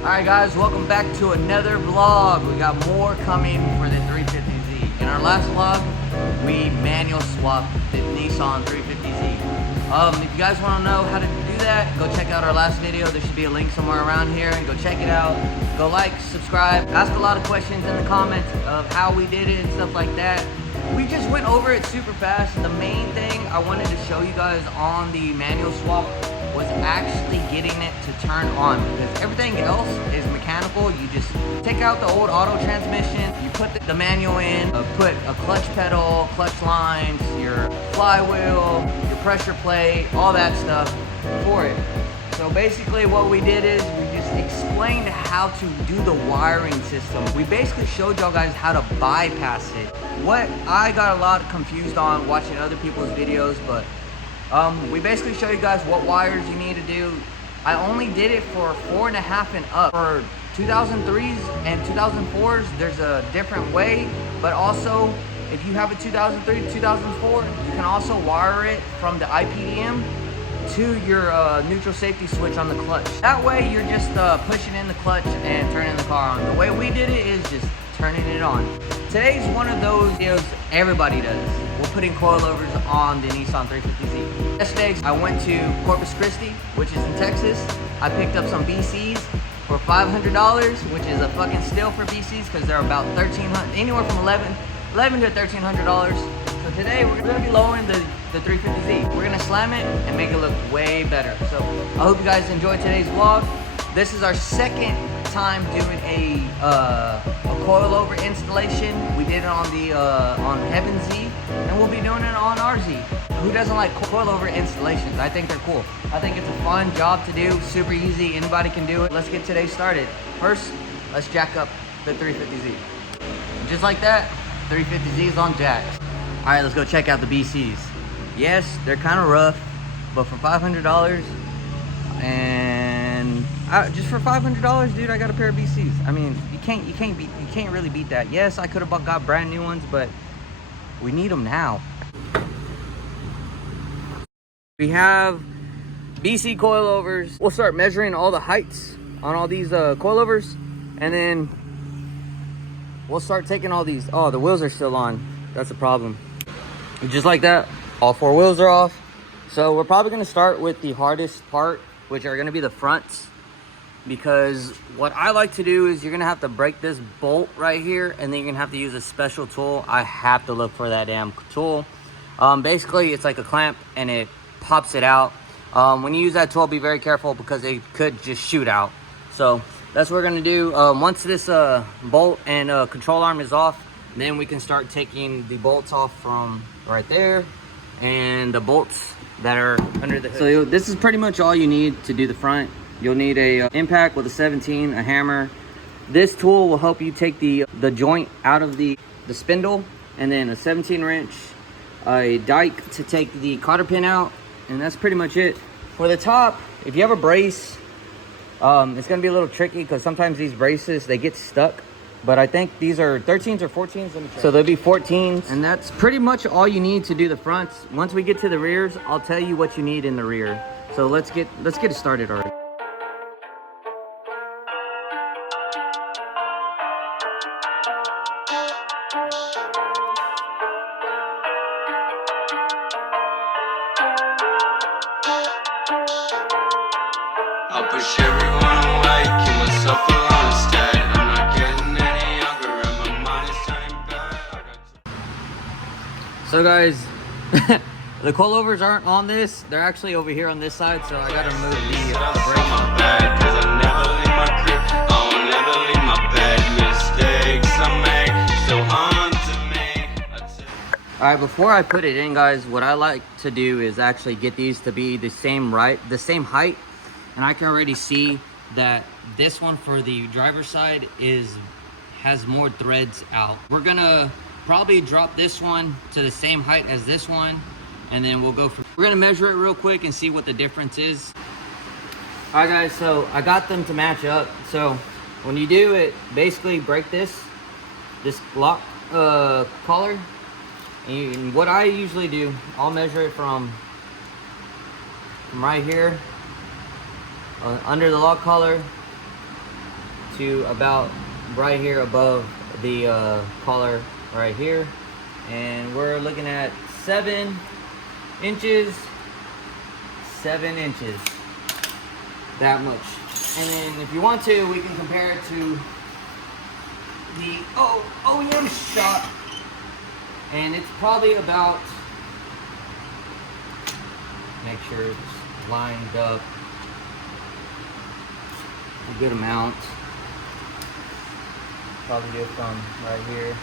Alright guys, welcome back to another vlog. We got more coming for the 350Z. In our last vlog, we manual swapped the Nissan 350Z. If you guys want to know how to do that, go check out our last video. There should be a link somewhere around here, and go check it out. Go like, subscribe, ask a lot of questions in the comments of how we did it and stuff like that. We just went over it super fast. The main thing I wanted to show you guys on the manual swap was actually getting it to turn on, because everything else is mechanical. You just take out the old auto transmission, you put the manual in, put a clutch pedal, clutch lines, your flywheel, your pressure plate, all that stuff for it. So basically what we did is we just explained how to do the wiring system. We basically showed y'all guys how to bypass it. What I got a lot confused on watching other people's videos, but we basically show you guys what wires you need to do. I only did it for 4.5 and up. For 2003s and 2004s, there's a different way, but also if you have a 2003 to 2004, you can also wire it from the IPDM to your neutral safety switch on the clutch. That way you're just pushing in the clutch and turning the car on. The way we did it is just turning it on. Today's one of those videos everybody does. We're putting coilovers on the Nissan 350Z. Yesterday, I went to Corpus Christi, which is in Texas. I picked up some BCs for $500, which is a fucking steal for BCs because they're about $1,300, anywhere from $11 to $1,300. So today we're gonna be lowering the 350Z. We're gonna slam it and make it look way better. So I hope you guys enjoyed today's vlog. This is our second time doing a coilover installation. We did it on the on Heaven Z, and we'll be doing it on our Z. Who doesn't like coilover installations? I think they're cool. I think it's a fun job to do, super easy, anybody can do it. Let's get today started. First, let's jack up the 350Z. Just like that, 350Z is on jack. All right, let's go check out the BCs. Yes, they're kind of rough, but for $500, and just for $500, dude, I got a pair of BCs. I mean, you can't really beat that. Yes, I could have got brand new ones, but we need them now. We have BC coilovers. We'll start measuring all the heights on all these coilovers, and then we'll start taking all these. Oh, the wheels are still on. That's a problem. Just like that, all 4 wheels are off. So we're probably going to start with the hardest part, which are going to be the fronts, because what I like to do is you're going to have to break this bolt right here, and then you're going to have to use a special tool. I have to look for that damn tool. Basically, it's like a clamp, and it pops it out. When you use that tool, be very careful because it could just shoot out. So that's what we're going to do. Once this bolt and control arm is off, then we can start taking the bolts off from right there and the bolts that are under the hood. So this is pretty much all you need to do the front. You'll need a impact with a 17, a hammer. This tool will help you take the joint out of the spindle, and then a 17 wrench, a dike to take the cotter pin out, and that's pretty much it. For the top, if you have a brace, it's gonna be a little tricky because sometimes these braces, they get stuck. But I think these are 13s or 14s. Let me check. So they'll be 14s, and that's pretty much all you need to do the fronts. Once we get to the rears, I'll tell you what you need in the rear. So let's get it started already. I'll push everyone away, keep myself alone instead. I'm not getting any younger and my mind is turning bad. So guys, the coilovers aren't on this. They're actually over here on this side, so I gotta move the brake. Cause I never leave my crib, I will never leave my bed. Mistakes I make, so hard to me. All right, before I put it in, guys, what I like to do is actually get these to be the same height. And I can already see that this one for the driver's side has more threads out. We're gonna probably drop this one to the same height as this one, and then we're gonna measure it real quick and see what the difference is. All right, guys, so I got them to match up. So when you do it, basically break this lock collar. And what I usually do, I'll measure it from right here under the lock collar to about right here above the collar right here. And we're looking at 7 inches, 7 inches, that much. And then if you want to, we can compare it to the OEM shop, and it's probably about, make sure it's lined up a good amount. Probably do it from right here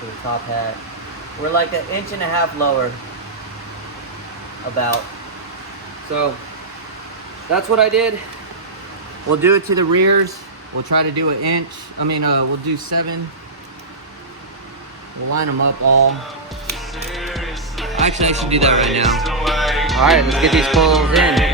to the top hat. We're like 1.5 inches lower, about. So that's what I did. We'll do it to the rears. We'll try to do 1 inch. We'll do 7. We'll line them up all. Actually, I should do that right now. All right, let's get these coils in.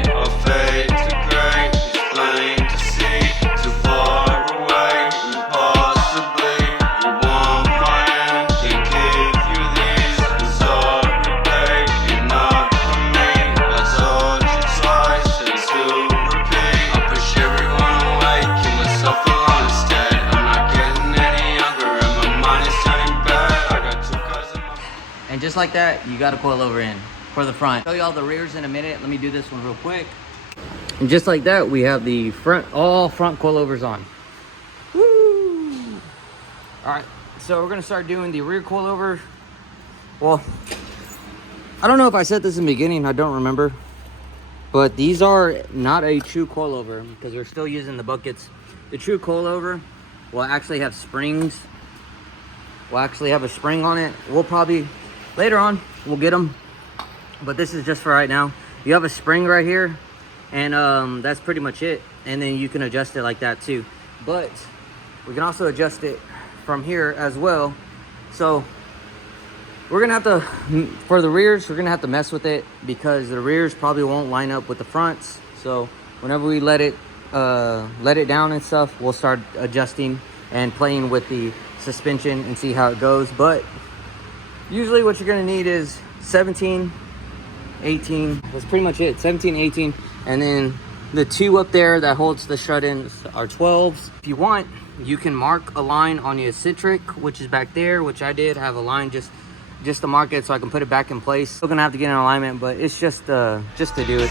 And just like that, you got a coilover in for the front. I'll show y'all the rears in a minute. Let me do this one real quick. And just like that, we have the all front coilovers on. Woo! All right, so we're gonna start doing the rear coilover. Well, I don't know if I said this in the beginning, I don't remember. But these are not a true coilover because we're still using the buckets. The true coilover will actually have springs. We'll actually have a spring on it. We'll probably, later on, we'll get them. But this is just for right now. You have a spring right here, and that's pretty much it. And then you can adjust it like that too. But we can also adjust it from here as well. So we're gonna have to, for the rears, we're gonna have to mess with it because the rears probably won't line up with the fronts. So whenever we let it down and stuff, we'll start adjusting and playing with the suspension and see how it goes. But usually what you're going to need is 17, 18. That's pretty much it. 17, 18, and then the 2 up there that holds the shut-ins are 12s. If you want, you can mark a line on the eccentric, which is back there, which I did have a line just to mark it so I can put it back in place. Still gonna have to get in alignment, but it's just to do it.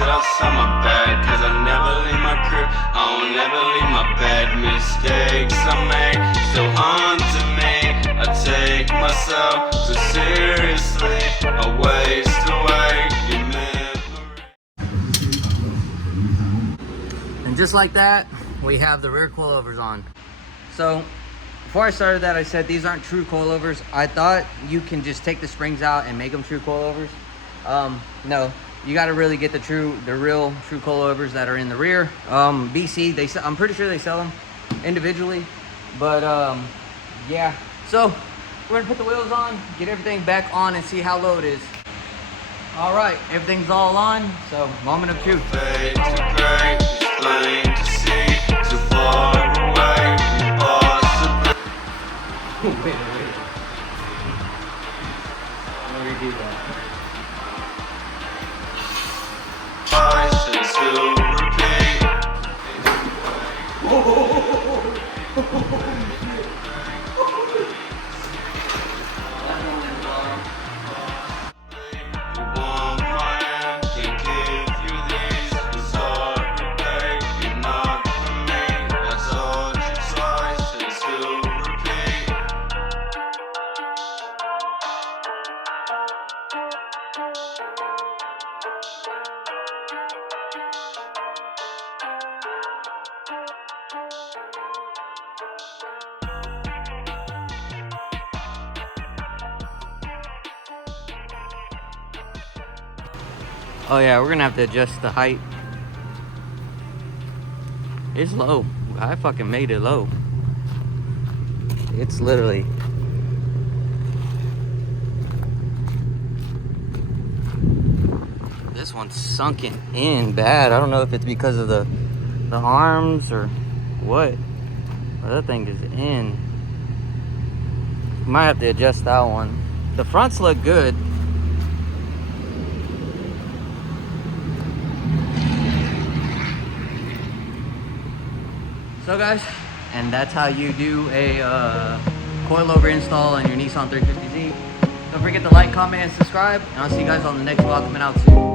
Outside my bed, cause I never leave my crib. I don't never leave my bed. Mistakes I make still haunting me. I take myself too seriously. I waste away your memory. And just like that, we have the rear coilovers on. So before I started that, I said these aren't true coilovers. I thought you can just take the springs out and make them true coilovers. No. You got to really get the real true coilovers that are in the rear. BC, I'm pretty sure they sell them individually, but yeah. So we're gonna put the wheels on, get everything back on, and see how low it is. All right, everything's all on. So moment of truth. Wait. Let me redo that. Oh yeah, we're gonna have to adjust the height. It's low. I fucking made it low. It's literally. This one's sunken in bad. I don't know if it's because of the arms or what. But that thing is in. Might have to adjust that one. The fronts look good. So guys, and that's how you do a coilover install on your Nissan 350Z. Don't forget to like, comment, and subscribe, and I'll see you guys on the next vlog coming out soon.